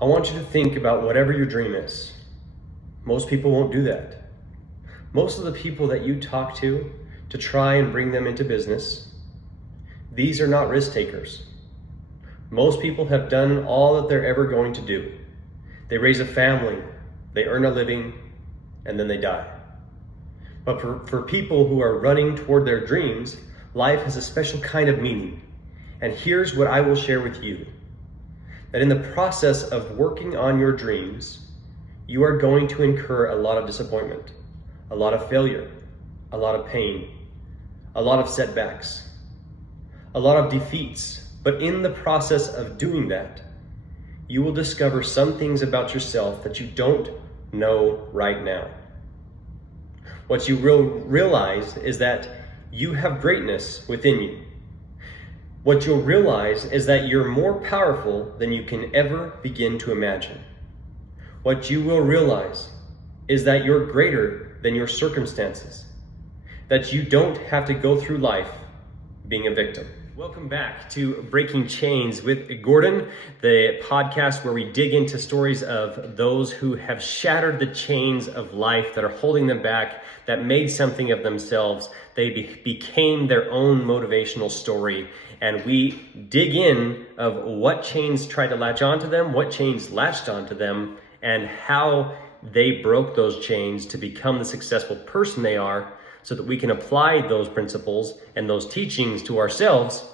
I want you to think about whatever your dream is. Most people won't do that. Most of the people that you talk to try and bring them into business, these are not risk takers. Most people have done all that they're ever going to do. They raise a family, they earn a living, and then they die. But for people who are running toward their dreams, life has a special kind of meaning. And here's what I will share with you. That in the process of working on your dreams, you are going to incur a lot of disappointment, a lot of failure, a lot of pain, a lot of setbacks, a lot of defeats. But in the process of doing that, you will discover some things about yourself that you don't know right now. What you will realize is that you have greatness within you. What you'll realize is that you're more powerful than you can ever begin to imagine. What you will realize is that you're greater than your circumstances, that you don't have to go through life being a victim. Welcome back to Breaking Chains with Gordon, the podcast where we dig into stories of those who have shattered the chains of life that are holding them back, that made something of themselves. They became their own motivational story. And we dig in of what chains tried to latch onto them, what chains latched onto them, and how they broke those chains to become the successful person they are, so that we can apply those principles and those teachings to ourselves.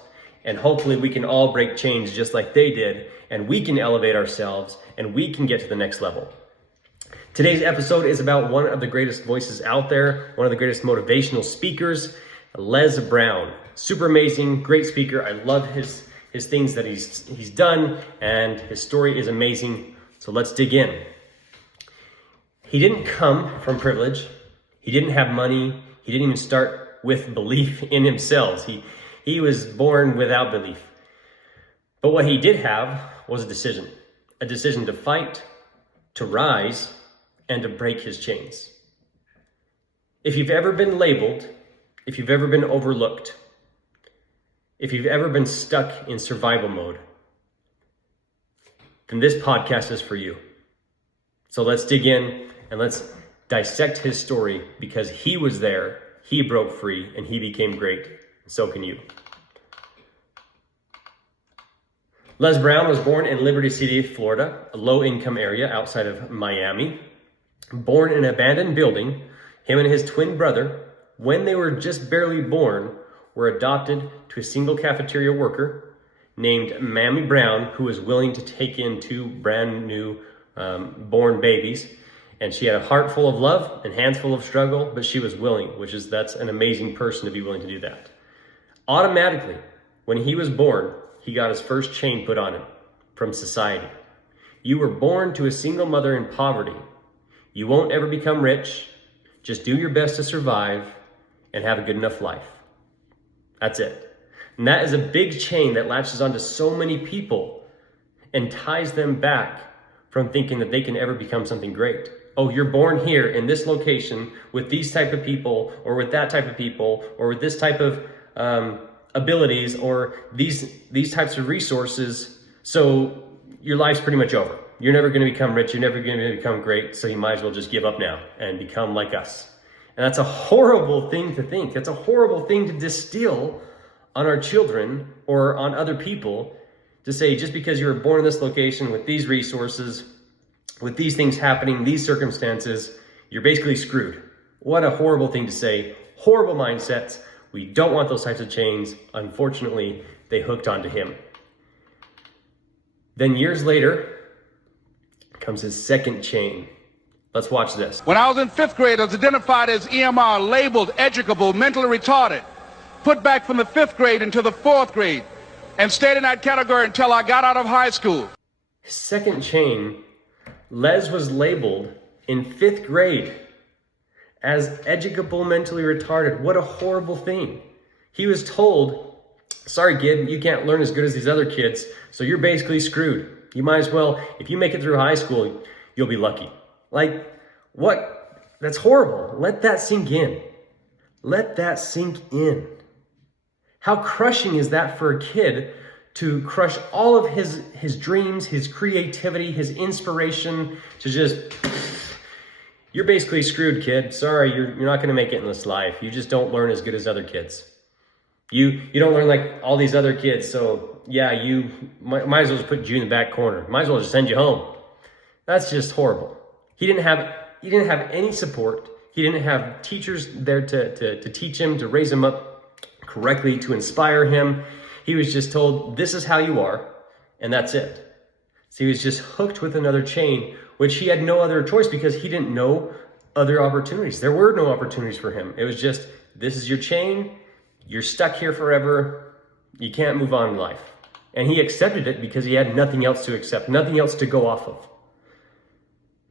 And hopefully we can all break chains just like they did, and we can elevate ourselves and we can get to the next level. Today's episode is about one of the greatest voices out there, one of the greatest motivational speakers, Les Brown. Super amazing, great speaker. I love his things that he's done, and his story is amazing. So let's dig in. He didn't come from privilege. He didn't have money. He didn't even start with belief in himself. He was born without belief. But what he did have was a decision to fight, to rise, and to break his chains. If you've ever been labeled, if you've ever been overlooked, if you've ever been stuck in survival mode, then this podcast is for you. So let's dig in and let's dissect his story, because he was there, he broke free, and he became great. So can you. Les Brown was born in Liberty City, Florida, a low-income area outside of Miami. Born in an abandoned building, him and his twin brother, when they were just barely born, were adopted to a single cafeteria worker named Mammy Brown, who was willing to take in two brand new born babies. And she had a heart full of love and hands full of struggle, but she was willing, that's an amazing person to be willing to do that. Automatically, when he was born, he got his first chain put on him from society. You were born to a single mother in poverty. You won't ever become rich. Just do your best to survive and have a good enough life. That's it. And that is a big chain that latches onto so many people and ties them back from thinking that they can ever become something great. Oh, you're born here in this location with these type of people, or with that type of people, or with this type of abilities, or these types of resources. So your life's pretty much over. You're never going to become rich. You're never going to become great. So you might as well just give up now and become like us. And that's a horrible thing to think. That's a horrible thing to distill on our children or on other people, to say just because you were born in this location with these resources, with these things happening, these circumstances, you're basically screwed. What a horrible thing to say. Horrible mindsets. We don't want those types of chains. Unfortunately, they hooked onto him. Then years later comes his second chain. Let's watch this. When I was in 5th grade, I was identified as EMR, labeled educable, mentally retarded, put back from the 5th grade into the 4th grade, and stayed in that category until I got out of high school. His second chain, Les was labeled in 5th grade as educable, mentally retarded. What a horrible thing. He was told, sorry kid, you can't learn as good as these other kids, so you're basically screwed. You might as well, if you make it through high school, you'll be lucky. Like, what? That's horrible. Let that sink in. Let that sink in. How crushing is that for a kid to crush all of his dreams, his creativity, his inspiration, to just, you're basically screwed, kid. Sorry, you're not going to make it in this life. You just don't learn as good as other kids. You don't learn like all these other kids, so yeah, you might as well just put you in the back corner. Might as well just send you home. That's just horrible. He didn't have any support. He didn't have teachers there to teach him, to raise him up correctly, to inspire him. He was just told, this is how you are, and that's it. So he was just hooked with another chain, which he had no other choice because he didn't know other opportunities. There were no opportunities for him. It was just, this is your chain. You're stuck here forever. You can't move on in life. And he accepted it because he had nothing else to accept, nothing else to go off of.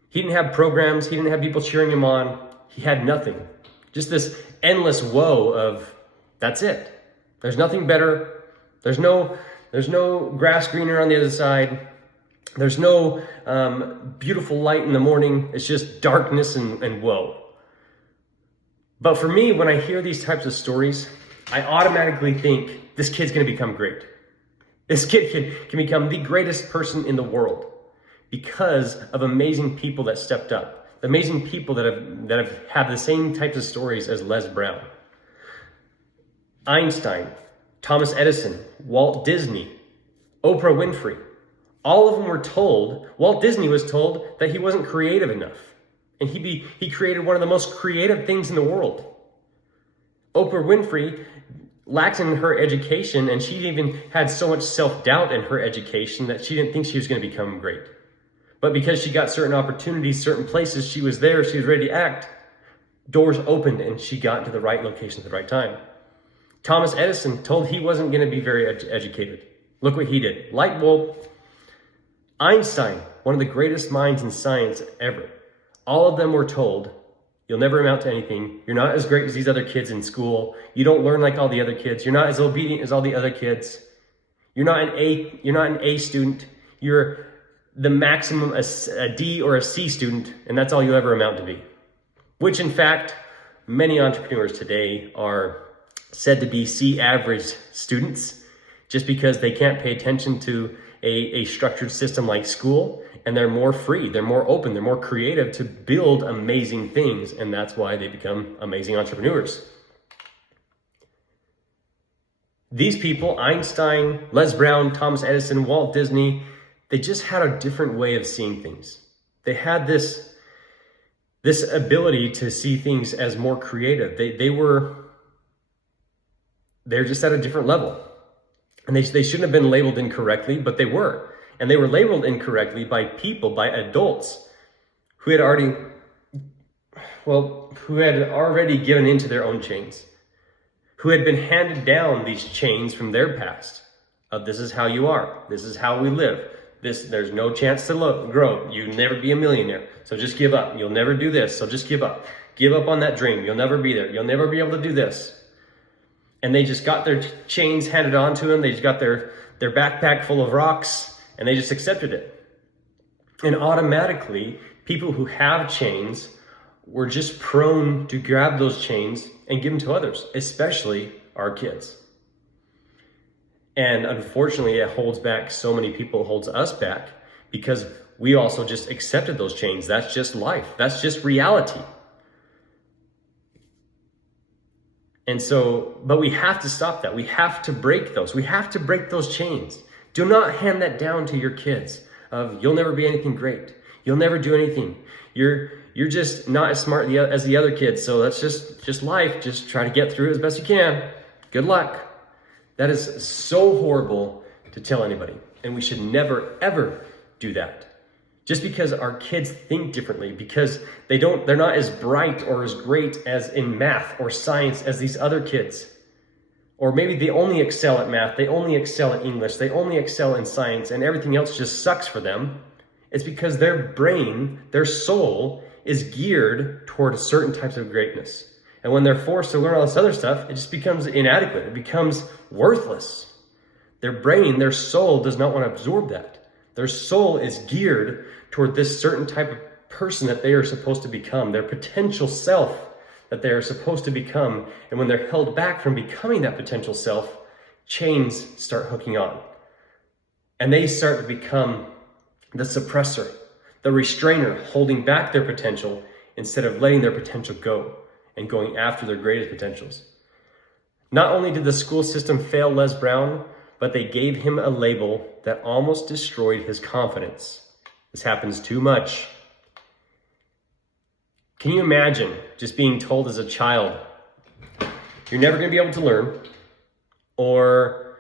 He didn't have programs. He didn't have people cheering him on. He had nothing. Just this endless woe of, that's it. There's nothing better. There's no grass greener on the other side. There's no beautiful light in the morning. It's just darkness and woe. But for me, when I hear these types of stories, I automatically think this kid's going to become great. This kid can become the greatest person in the world because of amazing people that stepped up, amazing people that have had the same types of stories as Les Brown. Einstein, Thomas Edison, Walt Disney, Oprah Winfrey, all of them were told, Walt Disney was told that he wasn't creative enough. And he created one of the most creative things in the world. Oprah Winfrey lacked in her education, and she even had so much self-doubt in her education that she didn't think she was going to become great. But because she got certain opportunities, certain places, she was there, she was ready to act, doors opened and she got into the right location at the right time. Thomas Edison told he wasn't going to be very educated. Look what he did. Light bulb. Einstein, one of the greatest minds in science ever. All of them were told, you'll never amount to anything. You're not as great as these other kids in school. You don't learn like all the other kids. You're not as obedient as all the other kids. You're not an A student. You're the maximum a D or a C student, and that's all you'll ever amount to be. Which in fact, many entrepreneurs today are said to be C average students just because they can't pay attention to a structured system like school, and they're more free, they're more open, they're more creative to build amazing things, and that's why they become amazing entrepreneurs. These people, Einstein, Les Brown, Thomas Edison, Walt Disney, they just had a different way of seeing things. They had this ability to see things as more creative. They're just at a different level. And they shouldn't have been labeled incorrectly, but they were. And they were labeled incorrectly by people, by adults who had already given into their own chains, who had been handed down these chains from their past of this is how you are, this is how we live, there's no chance to grow, you never be a millionaire, so just give up, you'll never do this, so just give up on that dream, you'll never be there, you'll never be able to do this. And they just got their chains handed on to them. They just got their backpack full of rocks, and they just accepted it. And automatically, people who have chains were just prone to grab those chains and give them to others, especially our kids. And unfortunately, it holds back so many people, holds us back, because we also just accepted those chains. That's just life. That's just reality. And so, but we have to stop that. We have to break those. We have to break those chains. Do not hand that down to your kids of you'll never be anything great. You'll never do anything. You're just not as smart as the other kids. So that's just life. Just try to get through it as best you can. Good luck. That is so horrible to tell anybody. And we should never, ever do that. Just because our kids think differently, because they're not as bright or as great as in math or science as these other kids. Or maybe they only excel at math, they only excel at English, they only excel in science, and everything else just sucks for them. It's because their brain, their soul, is geared toward certain types of greatness. And when they're forced to learn all this other stuff, it just becomes inadequate. It becomes worthless. Their brain, their soul does not want to absorb that. Their soul is geared toward this certain type of person that they are supposed to become, their potential self that they are supposed to become. And when they're held back from becoming that potential self, chains start hooking on. And they start to become the suppressor, the restrainer, holding back their potential instead of letting their potential go and going after their greatest potentials. Not only did the school system fail Les Brown, but they gave him a label that almost destroyed his confidence. This happens too much. Can you imagine just being told as a child, you're never going to be able to learn, or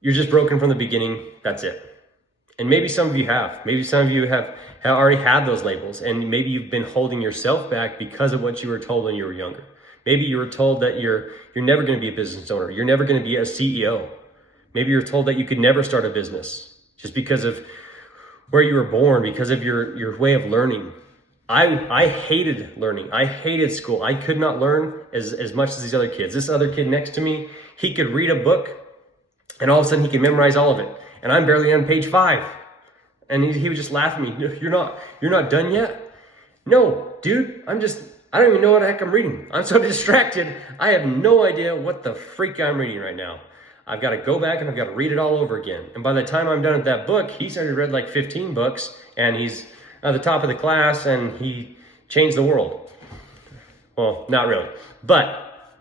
you're just broken from the beginning, that's it. And maybe some of you have. Maybe some of you have already had those labels, and maybe you've been holding yourself back because of what you were told when you were younger. Maybe you were told that you're never going to be a business owner. You're never going to be a CEO. Maybe you're told that you could never start a business just because of where you were born, because of your way of learning. I hated learning. I hated school. I could not learn as much as these other kids. This other kid next to me, he could read a book and all of a sudden he could memorize all of it. And I'm barely on page 5. And he would just laugh at me. You're not done yet? No, dude, I don't even know what the heck I'm reading. I'm so distracted. I have no idea what the freak I'm reading right now. I've got to go back and I've got to read it all over again. And by the time I'm done with that book, he's already read like 15 books and he's at the top of the class and he changed the world. Well, not really, but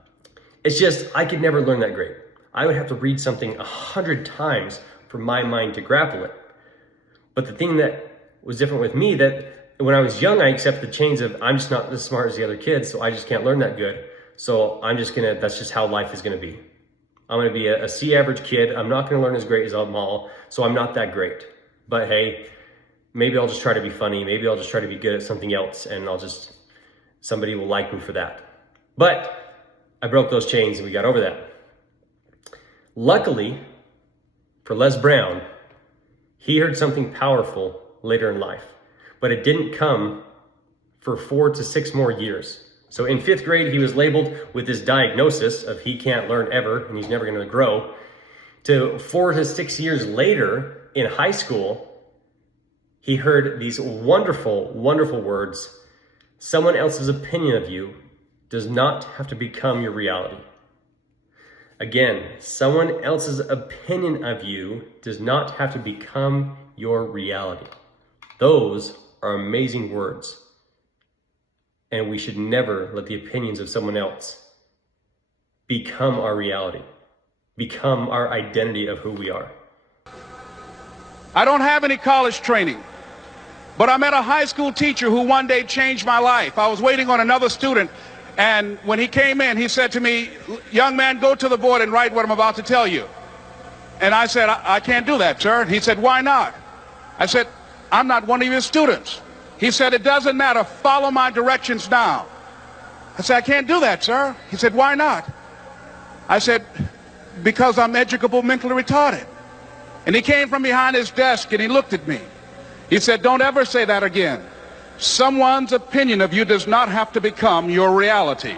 it's just, I could never learn that great. I would have to read something 100 times for my mind to grapple it. But the thing that was different with me, that when I was young, I accepted the chains of, I'm just not as smart as the other kids, so I just can't learn that good. So that's just how life is gonna be. I'm gonna be a C average kid. I'm not gonna learn as great as them all, so I'm not that great. But hey, maybe I'll just try to be funny. Maybe I'll just try to be good at something else and somebody will like me for that. But I broke those chains and we got over that. Luckily for Les Brown, he heard something powerful later in life, but it didn't come for 4 to 6 more years. So in 5th grade, he was labeled with this diagnosis of he can't learn ever and he's never going to grow. To 4 to 6 years later in high school, he heard these wonderful, wonderful words. Someone else's opinion of you does not have to become your reality. Again, someone else's opinion of you does not have to become your reality. Those are amazing words. And we should never let the opinions of someone else become our reality, become our identity of who we are. I don't have any college training, but I met a high school teacher who one day changed my life. I was waiting on another student, and when he came in, he said to me, young man, go to the board and write what I'm about to tell you. And I said, I can't do that, sir. He said, why not? I said, I'm not one of your students. He said, it doesn't matter. Follow my directions now. I said, I can't do that, sir. He said, why not? I said, because I'm educable mentally retarded. And he came from behind his desk and he looked at me. He said, don't ever say that again. Someone's opinion of you does not have to become your reality.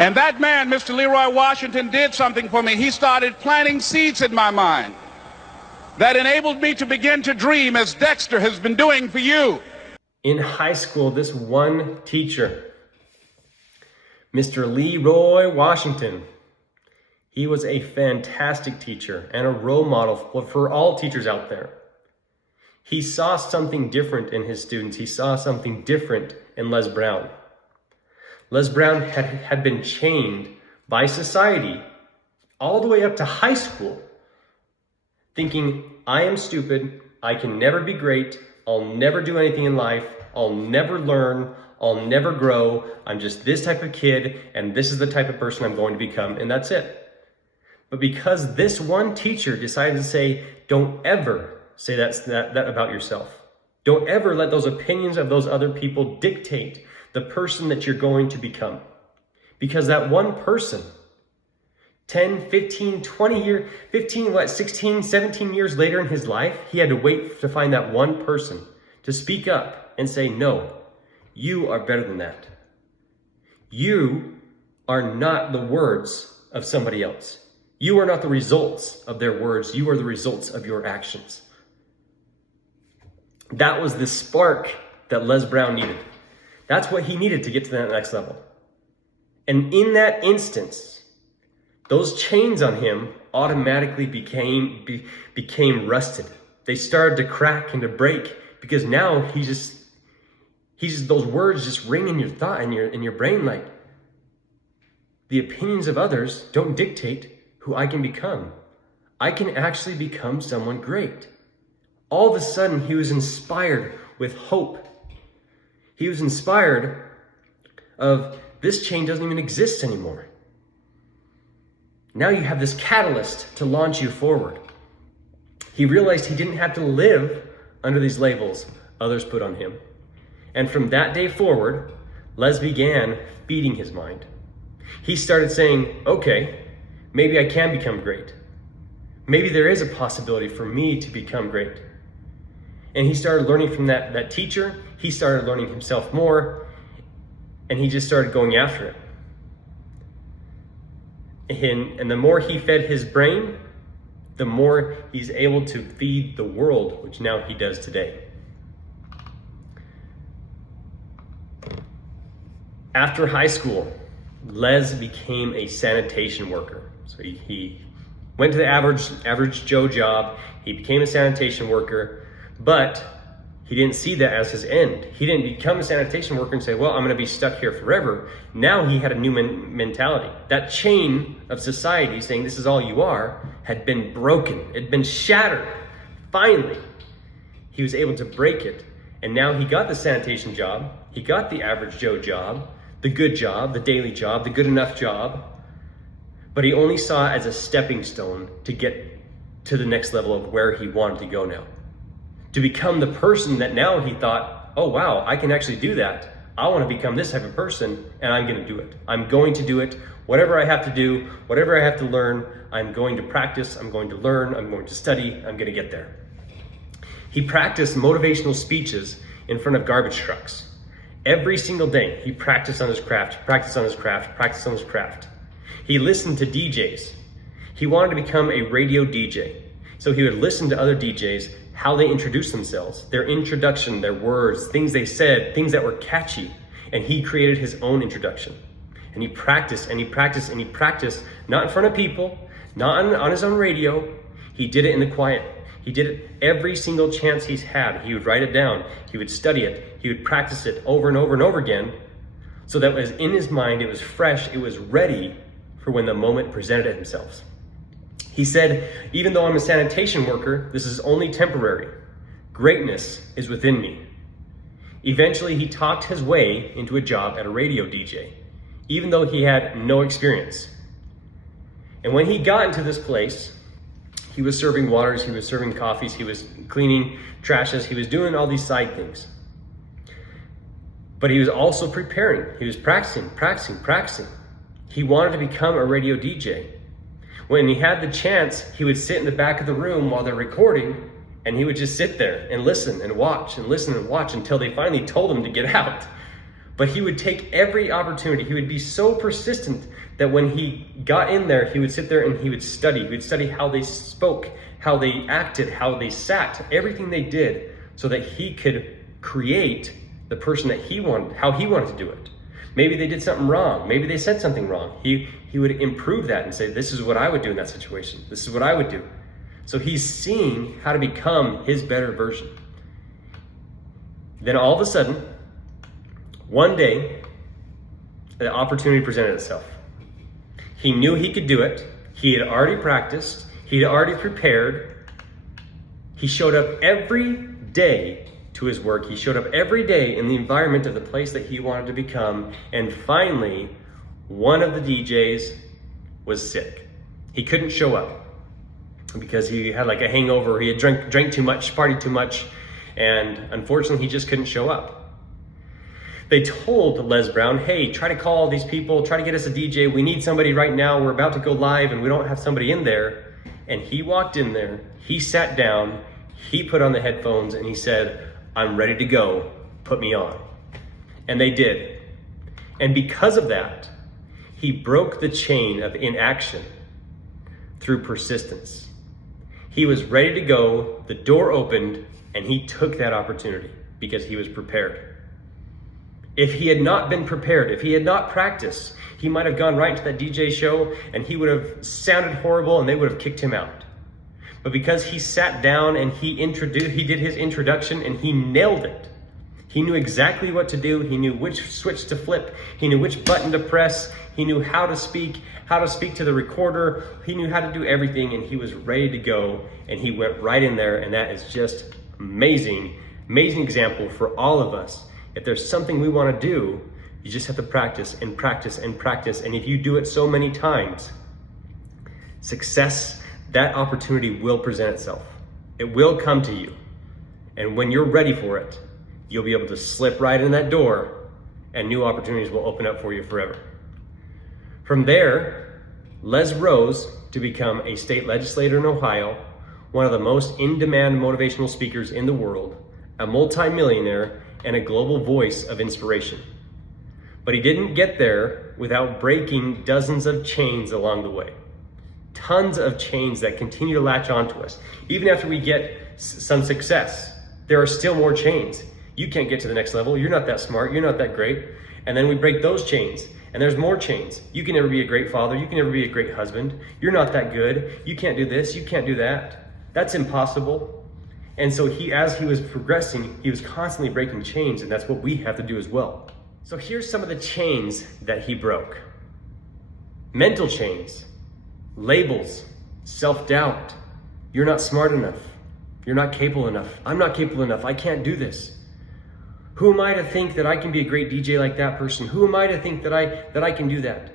And that man, Mr. Leroy Washington, did something for me. He started planting seeds in my mind that enabled me to begin to dream, as Dexter has been doing for you. In high school, this one teacher, Mr. Leroy Washington, he was a fantastic teacher and a role model for all teachers out there. He saw something different in his students. He saw something different in Les Brown. Les Brown had been chained by society all the way up to high school, thinking, I am stupid, I can never be great, I'll never do anything in life, I'll never learn, I'll never grow, I'm just this type of kid, and this is the type of person I'm going to become, and that's it. But because this one teacher decided to say, don't ever say that about yourself. Don't ever let those opinions of those other people dictate the person that you're going to become. Because that one person, 10, 15, 20 years, 16, 17 years later in his life, he had to wait to find that one person to speak up and say, no, you are better than that. You are not the words of somebody else. You are not the results of their words. You are the results of your actions. That was the spark that Les Brown needed. That's what he needed to get to that next level. And in that instance, those chains on him automatically became rusted. They started to crack and to break because now he's just those words just ring in your thought in your brain like, the opinions of others don't dictate who I can become. I can actually become someone great. All of a sudden, he was inspired with hope. He was inspired of this chain doesn't even exist anymore. Now you have this catalyst to launch you forward. He realized he didn't have to live under these labels others put on him. And from that day forward, Les began feeding his mind. He started saying, okay, maybe I can become great. Maybe there is a possibility for me to become great. And he started learning from that teacher. He started learning himself more, and he just started going after it. And the more he fed his brain, the more he's able to feed the world, which now he does today. After high school, Les became a sanitation worker. So he went to the average Joe job. He became a sanitation worker, but he didn't see that as his end. He didn't become a sanitation worker and say, well, I'm going to be stuck here forever. Now he had a new mentality. That chain of society saying this is all you are had been broken. It had been shattered. Finally, he was able to break it. And now he got the sanitation job. He got the average Joe job, the good job, the daily job, the good enough job. But he only saw it as a stepping stone to get to the next level of where he wanted to go now. To become the person that now he thought, oh wow, I can actually do that. I want to become this type of person, and I'm going to do it. I'm going to do it. Whatever I have to do, whatever I have to learn, I'm going to practice, I'm going to learn, I'm going to study, I'm going to get there. He practiced motivational speeches in front of garbage trucks. Every single day, he practiced on his craft, practiced on his craft, practiced on his craft. He listened to DJs. He wanted to become a radio DJ. So he would listen to other DJs, how they introduced themselves, their introduction, their words, things they said, things that were catchy. And he created his own introduction. And he practiced and he practiced and he practiced, not in front of people, not on his own radio. He did it in the quiet. He did it every single chance he's had. He would write it down. He would study it. He would practice it over and over and over again. So that was in his mind, it was fresh, it was ready for when the moment presented itself. He said, even though I'm a sanitation worker, this is only temporary. Greatness is within me. Eventually, he talked his way into a job at a radio DJ, even though he had no experience. And when he got into this place, he was serving waters, he was serving coffees, he was cleaning trashes, he was doing all these side things. But he was also preparing. He was practicing. He wanted to become a radio DJ. When he had the chance, he would sit in the back of the room while they're recording, and he would just sit there and listen and watch and listen and watch until they finally told him to get out. But he would take every opportunity. He would be so persistent that when he got in there, he would sit there and he would study. He would study how they spoke, how they acted, how they sat, everything they did, so that he could create the person that he wanted, how he wanted to do it. Maybe they did something wrong. Maybe they said something wrong. He would improve that and say, this is what I would do in that situation. This is what I would do. So he's seeing how to become his better version. Then all of a sudden, one day, the opportunity presented itself. He knew he could do it. He had already practiced. He had already prepared. He showed up every day to his work. He showed up every day in the environment of the place that he wanted to become. And finally, one of the DJs was sick. He couldn't show up because he had like a hangover. He had drank too much, partied too much, and unfortunately he just couldn't show up. They told Les Brown, hey, try to call these people, try to get us a DJ. We need somebody right now. We're about to go live and we don't have somebody in there. And he walked in there, he sat down, he put on the headphones and he said, I'm ready to go, put me on. And they did. And because of that, he broke the chain of inaction through persistence. He was ready to go, the door opened, and he took that opportunity because he was prepared. If he had not been prepared, if he had not practiced, he might have gone right into that DJ show and he would have sounded horrible and they would have kicked him out. But because he sat down and he did his introduction and he nailed it. He knew exactly what to do. He knew which switch to flip. He knew which button to press. He knew how to speak to the recorder. He knew how to do everything, and he was ready to go, and he went right in there, and that is just amazing, amazing example for all of us. If there's something we want to do, you just have to practice and practice and practice, and if you do it so many times, success, that opportunity will present itself. It will come to you, and when you're ready for it, you'll be able to slip right in that door, and new opportunities will open up for you forever. From there, Les rose to become a state legislator in Ohio, one of the most in-demand motivational speakers in the world, a multi-millionaire, and a global voice of inspiration. But he didn't get there without breaking dozens of chains along the way. Tons of chains that continue to latch onto us. Even after we get some success, there are still more chains. You can't get to the next level. You're not that smart. You're not that great. And then we break those chains. And there's more chains. You can never be a great father. You can never be a great husband. You're not that good. You can't do this. You can't do that. That's impossible. And so as he was progressing, he was constantly breaking chains, and that's what we have to do as well. So here's some of the chains that he broke. Mental chains, labels, self-doubt. You're not smart enough. You're not capable enough. I'm not capable enough. I can't do this. Who am I to think that I can be a great DJ like that person? Who am I to think that I can do that?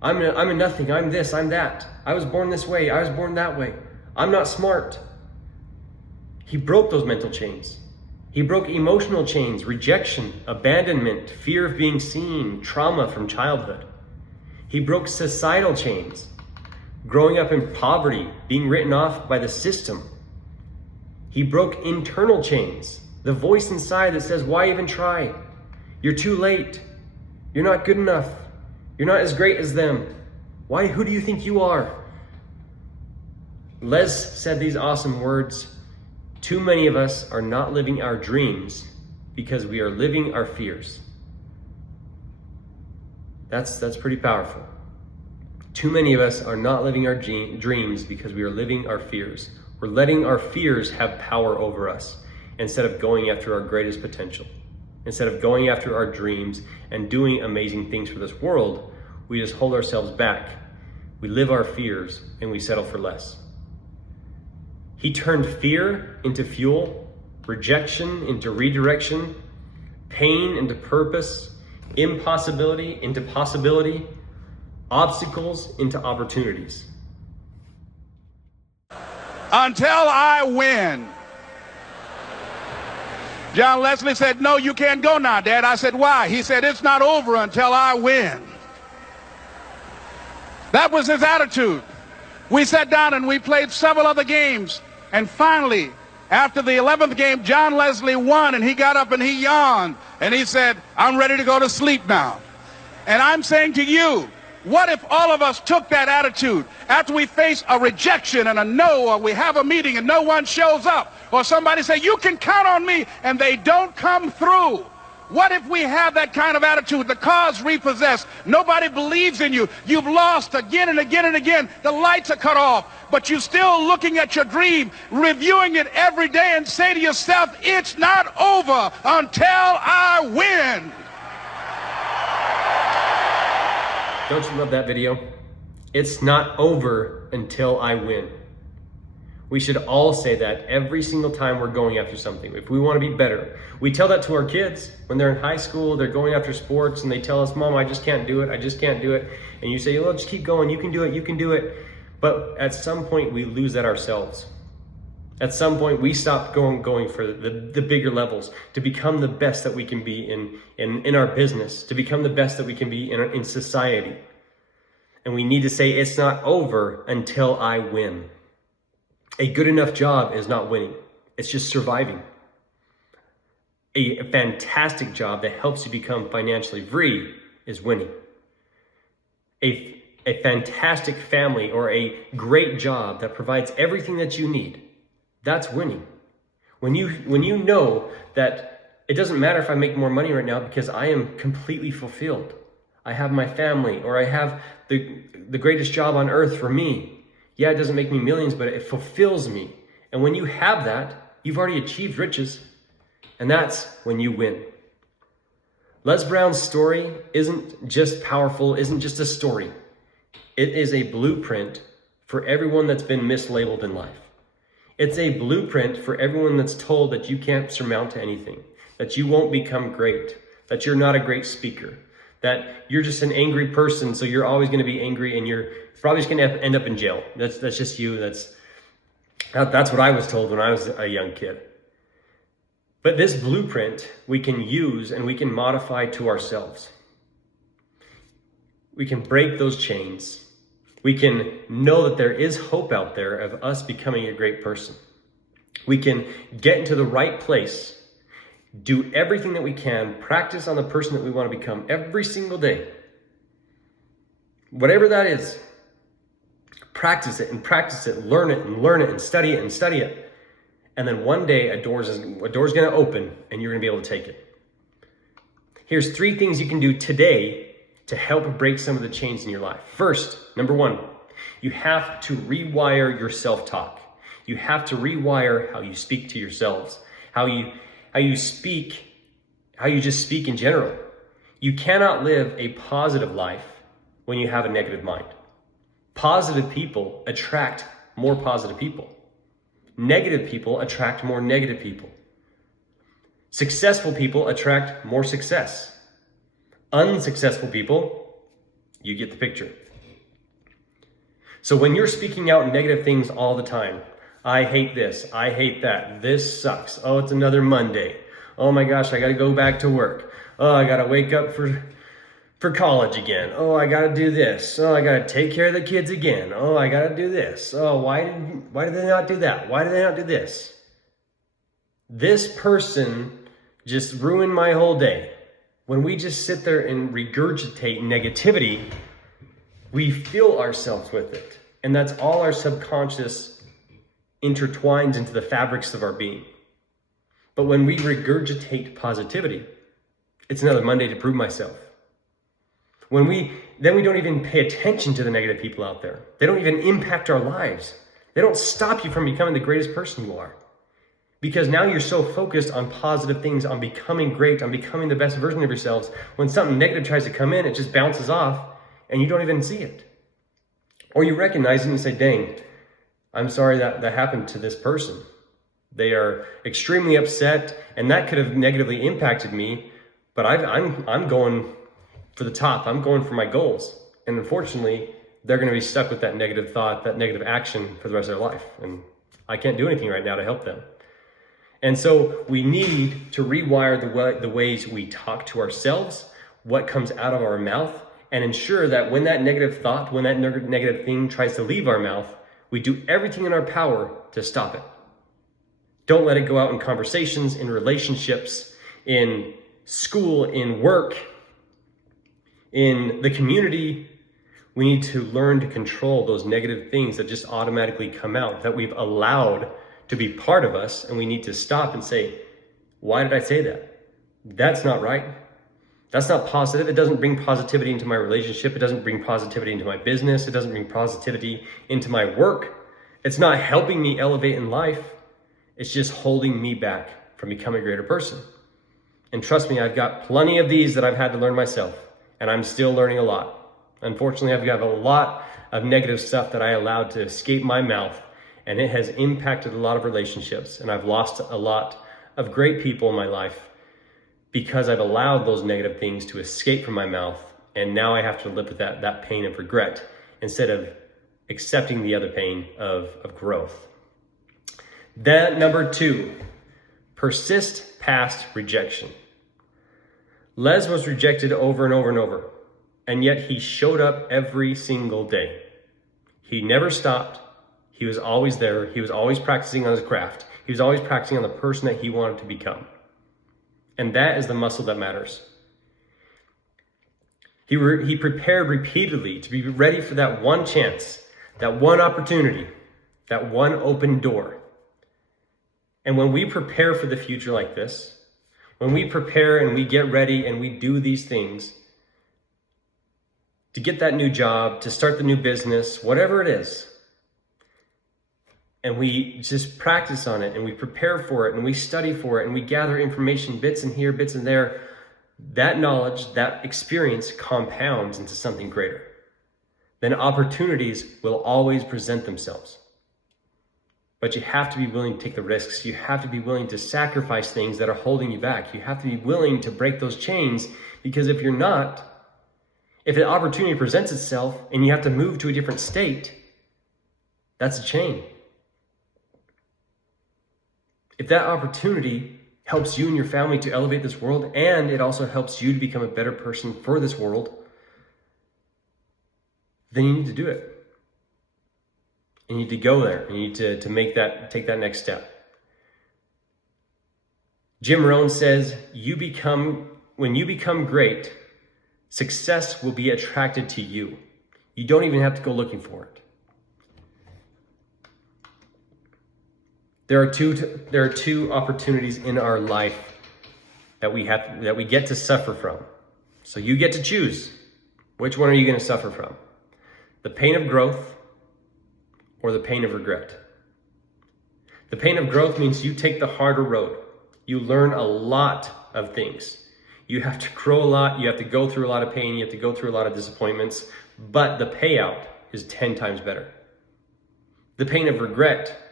I'm a nothing. I'm this. I'm that. I was born this way. I was born that way. I'm not smart. He broke those mental chains. He broke emotional chains, rejection, abandonment, fear of being seen, trauma from childhood. He broke societal chains, growing up in poverty, being written off by the system. He broke internal chains. The voice inside that says, why even try? You're too late. You're not good enough. You're not as great as them. Who do you think you are? Les said these awesome words. Too many of us are not living our dreams because we are living our fears. That's pretty powerful. Too many of us are not living our dreams because we are living our fears. We're letting our fears have power over us, instead of going after our greatest potential. Instead of going after our dreams and doing amazing things for this world, we just hold ourselves back. We live our fears and we settle for less. He turned fear into fuel, rejection into redirection, pain into purpose, impossibility into possibility, obstacles into opportunities. Until I win. John Leslie said, no, you can't go now, Dad. I said, why? He said, it's not over until I win. That was his attitude. We sat down and we played several other games. And finally, after the 11th game, John Leslie won, and he got up and he yawned. And he said, I'm ready to go to sleep now. And I'm saying to you, what if all of us took that attitude after we face a rejection and a no, or we have a meeting and no one shows up, or somebody say, you can count on me, and they don't come through? What if we have that kind of attitude? The car's repossessed. Nobody believes in you. You've lost again and again and again. The lights are cut off, but you're still looking at your dream, reviewing it every day, and say to yourself, it's not over until I win. Don't you love that video? It's not over until I win. We should all say that every single time we're going after something. If we want to be better, we tell that to our kids when they're in high school, they're going after sports, and they tell us, Mom, I just can't do it. I just can't do it. And you say, well, just keep going. You can do it. You can do it. But at some point, we lose that ourselves. At some point, we stop going for the bigger levels, to become the best that we can be in our business, to become the best that we can be in society. And we need to say, it's not over until I win. A good enough job is not winning. It's just surviving. A fantastic job that helps you become financially free is winning. A a fantastic family or a great job that provides everything that you need, that's winning. When you know that it doesn't matter if I make more money right now because I am completely fulfilled. I have my family, or I have the greatest job on earth for me. Yeah, it doesn't make me millions, but it fulfills me. And when you have that, you've already achieved riches. And that's when you win. Les Brown's story isn't just powerful, isn't just a story. It is a blueprint for everyone that's been mislabeled in life. It's a blueprint for everyone that's told that you can't surmount anything, that you won't become great, that you're not a great speaker, that you're just an angry person, so you're always going to be angry and you're probably just going to end up in jail. That's just you. That's what I was told when I was a young kid. But this blueprint we can use and we can modify to ourselves. We can break those chains. We can know that there is hope out there of us becoming a great person. We can get into the right place, do everything that we can, practice on the person that we want to become every single day. Whatever that is, practice it, learn it and study it. And then one day a door's going to open and you're going to be able to take it. Here's 3 things you can do today to help break some of the chains in your life. First, number 1, you have to rewire your self-talk. You have to rewire how you speak to yourselves, how you speak, how you just speak in general. You cannot live a positive life when you have a negative mind. Positive people attract more positive people. Negative people attract more negative people. Successful people attract more success. Unsuccessful people, you get the picture. So when you're speaking out negative things all the time, I hate this, I hate that, this sucks, oh, it's another Monday, oh my gosh, I gotta go back to work, oh, I gotta wake up for college again, oh, I gotta do this, oh, I gotta take care of the kids again, oh, I gotta do this, oh, why did they not do that, why did they not do this? This person just ruined my whole day. When we just sit there and regurgitate negativity, we fill ourselves with it. And that's all our subconscious intertwines into the fabrics of our being. But when we regurgitate positivity, it's another Monday to prove myself. Then we don't even pay attention to the negative people out there. They don't even impact our lives. They don't stop you from becoming the greatest person you are. Because now you're so focused on positive things, on becoming great, on becoming the best version of yourselves. When something negative tries to come in, it just bounces off and you don't even see it. Or you recognize it and you say, dang, I'm sorry that happened to this person. They are extremely upset and that could have negatively impacted me, but I'm going for the top. I'm going for my goals. And unfortunately, they're going to be stuck with that negative thought, that negative action for the rest of their life. And I can't do anything right now to help them. And so we need to rewire the ways we talk to ourselves, what comes out of our mouth, and ensure that when that negative thought, when that negative thing tries to leave our mouth, we do everything in our power to stop it. Don't let it go out in conversations, in relationships, in school, in work, in the community. We need to learn to control those negative things that just automatically come out, that we've allowed to be part of us, and we need to stop and say, why did I say that? That's not right. That's not positive. It doesn't bring positivity into my relationship. It doesn't bring positivity into my business. It doesn't bring positivity into my work. It's not helping me elevate in life. It's just holding me back from becoming a greater person. And trust me, I've got plenty of these that I've had to learn myself, and I'm still learning a lot. Unfortunately, I've got a lot of negative stuff that I allowed to escape my mouth, and it has impacted a lot of relationships, and I've lost a lot of great people in my life because I've allowed those negative things to escape from my mouth, and now I have to live with that pain of regret instead of accepting the other pain of growth. Then number 2, persist past rejection. Les was rejected over and over and over, and yet he showed up every single day. He never stopped. He was always there. He was always practicing on his craft. He was always practicing on the person that he wanted to become. And that is the muscle that matters. He prepared repeatedly to be ready for that one chance, that one opportunity, that one open door. And when we prepare for the future like this, when we prepare and we get ready and we do these things to get that new job, to start the new business, whatever it is, and we just practice on it and we prepare for it and we study for it and we gather information, bits in here, bits in there, that knowledge, that experience compounds into something greater. Then opportunities will always present themselves. But you have to be willing to take the risks. You have to be willing to sacrifice things that are holding you back. You have to be willing to break those chains, because if you're not, if an opportunity presents itself and you have to move to a different state, that's a chain. If that opportunity helps you and your family to elevate this world, and it also helps you to become a better person for this world, then you need to do it. You need to go there. You need to take that next step. Jim Rohn says, when you become great, success will be attracted to you. You don't even have to go looking for it. There are two opportunities in our life that we get to suffer from. So you get to choose. Which one are you going to suffer from? The pain of growth or the pain of regret? The pain of growth means you take the harder road. You learn a lot of things. You have to grow a lot. You have to go through a lot of pain. You have to go through a lot of disappointments. But the payout is 10 times better. The pain of regret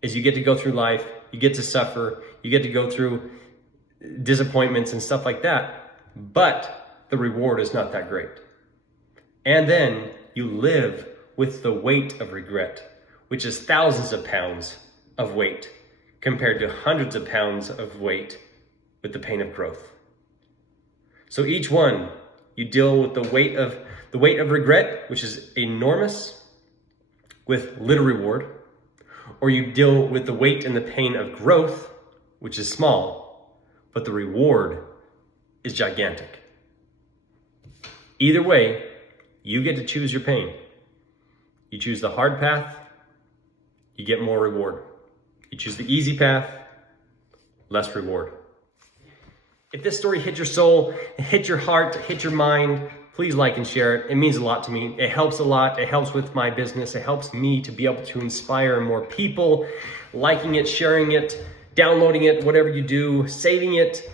is you get to go through life, you get to suffer, you get to go through disappointments and stuff like that, but the reward is not that great. And then you live with the weight of regret, which is thousands of pounds of weight compared to hundreds of pounds of weight with the pain of growth. So each one, you deal with the weight of regret, which is enormous, with little reward, or you deal with the weight and the pain of growth, which is small, but the reward is gigantic. Either way, you get to choose your pain. You choose the hard path, you get more reward. You choose the easy path, less reward. If this story hit your soul, hit your heart, hit your mind, please like and share it. It means a lot to me. It helps a lot. It helps with my business. It helps me to be able to inspire more people. Liking it, sharing it, downloading it, whatever you do, saving it.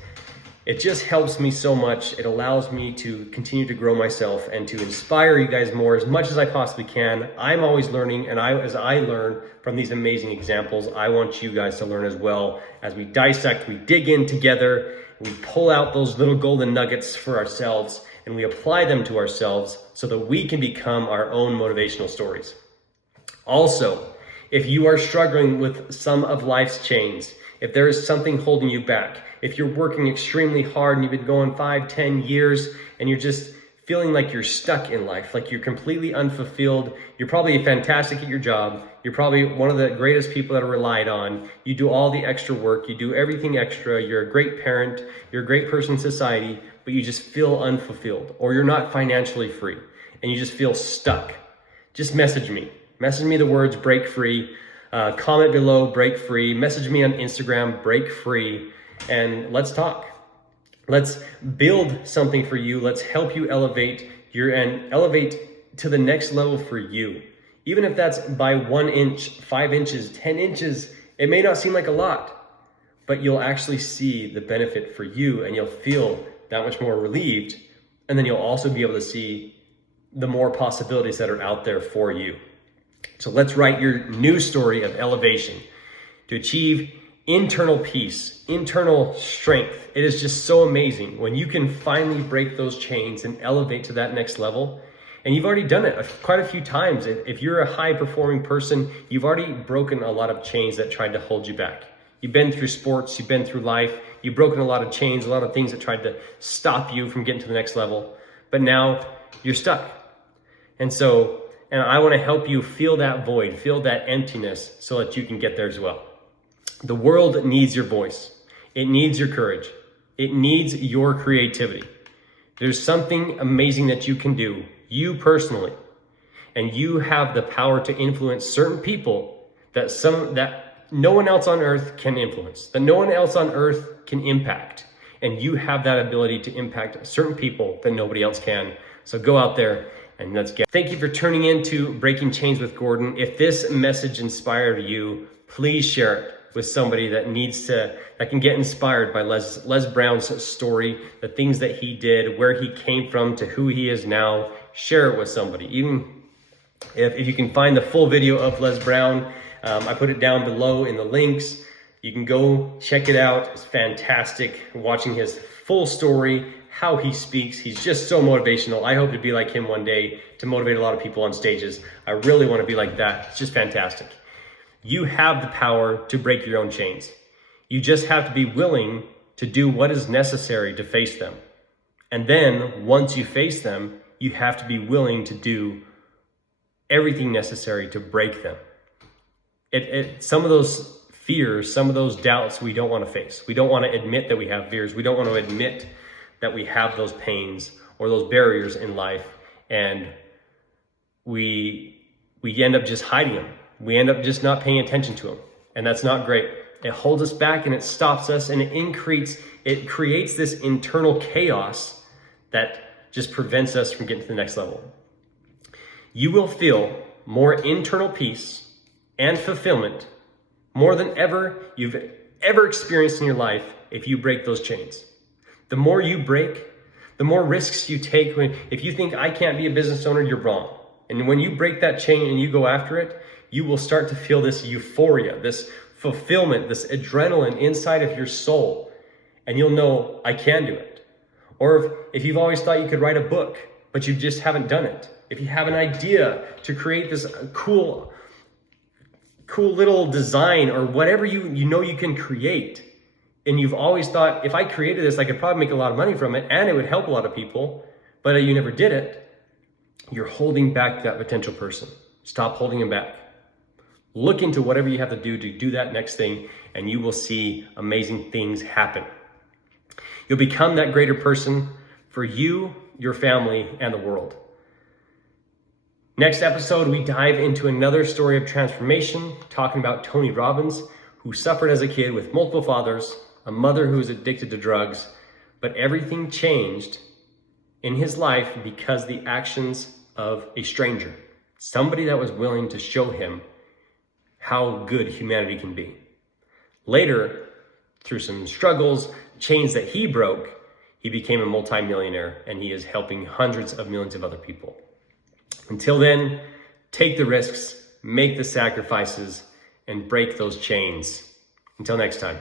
It just helps me so much. It allows me to continue to grow myself and to inspire you guys more as much as I possibly can. I'm always learning, and as I learn from these amazing examples, I want you guys to learn as well. As we dissect, we dig in together, we pull out those little golden nuggets for ourselves, and we apply them to ourselves so that we can become our own motivational stories. Also, if you are struggling with some of life's chains, if there is something holding you back, if you're working extremely hard and you've been going 5-10 years and you're just feeling like you're stuck in life, like you're completely unfulfilled, you're probably fantastic at your job, you're probably one of the greatest people that are relied on, you do all the extra work, you do everything extra, you're a great parent, you're a great person in society, but you just feel unfulfilled, or you're not financially free and you just feel stuck, just message me. Message me the words break free, comment below break free, message me on Instagram break free, and let's talk. Let's build something for you. Let's help you elevate elevate to the next level for you. Even if that's by 1 inch, 5 inches, 10 inches, it may not seem like a lot, but you'll actually see the benefit for you and you'll feel that much more relieved. And then you'll also be able to see the more possibilities that are out there for you. So let's write your new story of elevation to achieve internal peace, internal strength. It is just so amazing when you can finally break those chains and elevate to that next level. And you've already done it quite a few times. If you're a high performing person, you've already broken a lot of chains that tried to hold you back. You've been through sports, you've been through life, you've broken a lot of chains, a lot of things that tried to stop you from getting to the next level. But now you're stuck. And I want to help you feel that void, feel that emptiness so that you can get there as well. The world needs your voice. It needs your courage. It needs your creativity. There's something amazing that you can do, you personally, and you have the power to influence certain people that no one else on earth can influence, that no one else on earth can impact. And you have that ability to impact certain people that nobody else can. So go out there and let's get. Thank you for tuning in to Breaking Chains with Gordon. If this message inspired you, please share it with somebody that can get inspired by Les Brown's story, the things that he did, where he came from to who he is now. Share it with somebody. Even if you can find the full video of Les Brown, I put it down below in the links. You can go check it out. It's fantastic watching his full story, how he speaks. He's just so motivational. I hope to be like him one day, to motivate a lot of people on stages. I really want to be like that. It's just fantastic. You have the power to break your own chains. You just have to be willing to do what is necessary to face them. And then once you face them, you have to be willing to do everything necessary to break them. Some of those fears, some of those doubts we don't want to face. We don't want to admit that we have fears. We don't want to admit that we have those pains or those barriers in life, and we end up just hiding them. We end up just not paying attention to them, and that's not great. It holds us back and it stops us, and it creates this internal chaos that just prevents us from getting to the next level. You will feel more internal peace and fulfillment more than you've ever experienced in your life if you break those chains. The more you break, the more risks you take. If you think I can't be a business owner, you're wrong. And when you break that chain and you go after it, you will start to feel this euphoria, this fulfillment, this adrenaline inside of your soul. And you'll know, I can do it. Or if you've always thought you could write a book, but you just haven't done it. If you have an idea to create this cool little design or whatever you know you can create, and you've always thought, if I created this, I could probably make a lot of money from it and it would help a lot of people, but you never did it, you're holding back that potential person. Stop holding him back. Look into whatever you have to do that next thing, and you will see amazing things happen. You'll become that greater person for you, your family, and the world. Next episode, we dive into another story of transformation, talking about Tony Robbins, who suffered as a kid with multiple fathers, a mother who was addicted to drugs, but everything changed in his life because the actions of a stranger, somebody that was willing to show him how good humanity can be. Later, through some struggles, chains that he broke, he became a multimillionaire, and he is helping hundreds of millions of other people. Until then, take the risks, make the sacrifices, and break those chains. Until next time.